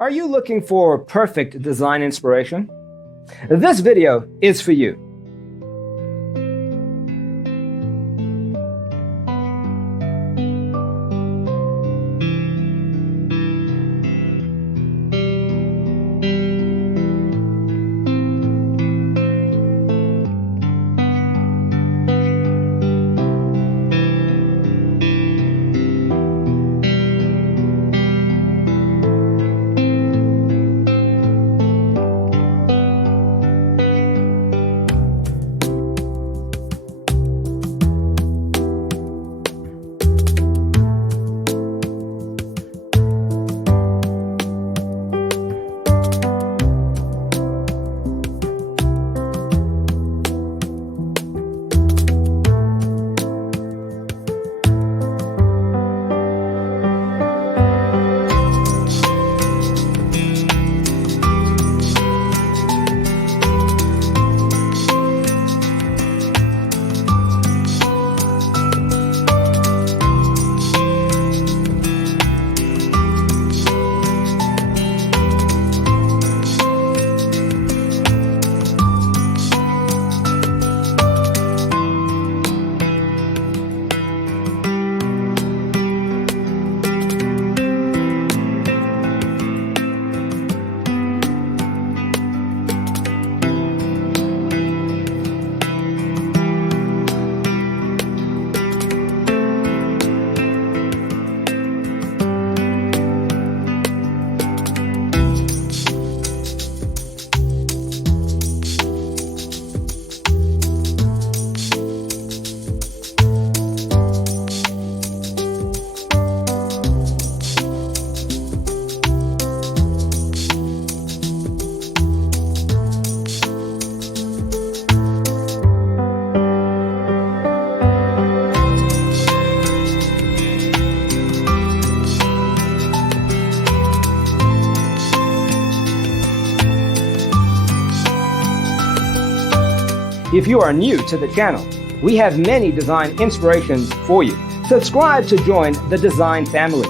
Are you looking for perfect design inspiration? This video is for you. If you are new to the channel, we have many design inspirations for you. Subscribe to join the design family.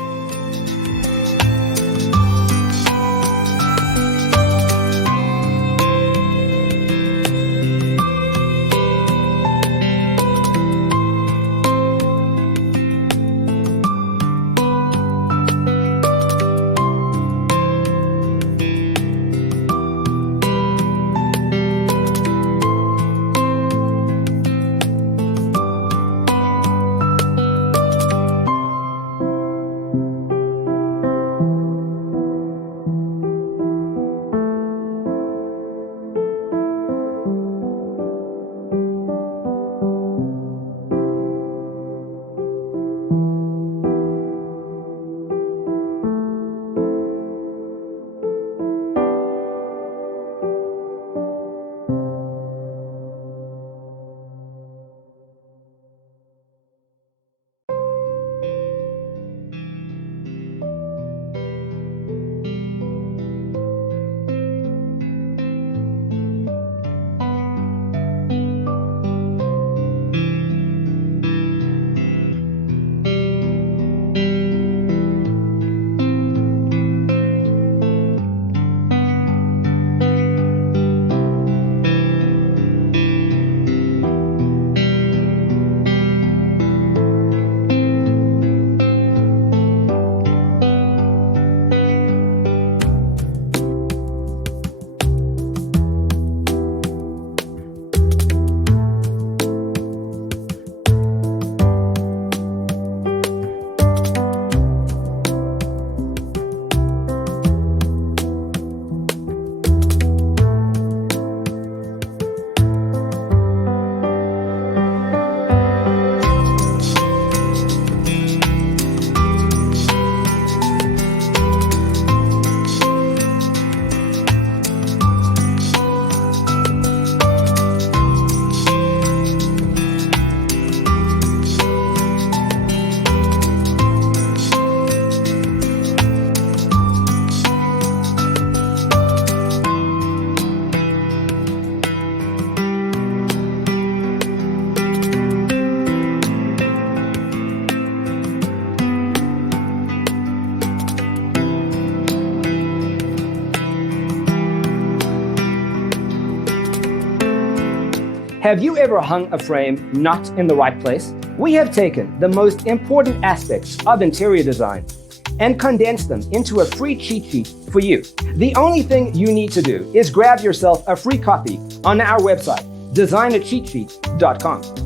Have you ever hung a frame not in the right place? We have taken the most important aspects of interior design and condensed them into a free cheat sheet for you. The only thing you need to do is grab yourself a free copy on our website, designercheatsheet.com.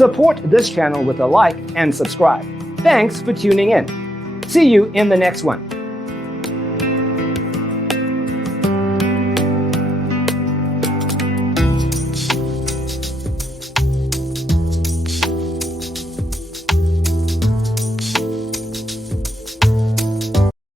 Support this channel with a like and subscribe. Thanks for tuning in. See you in the next one.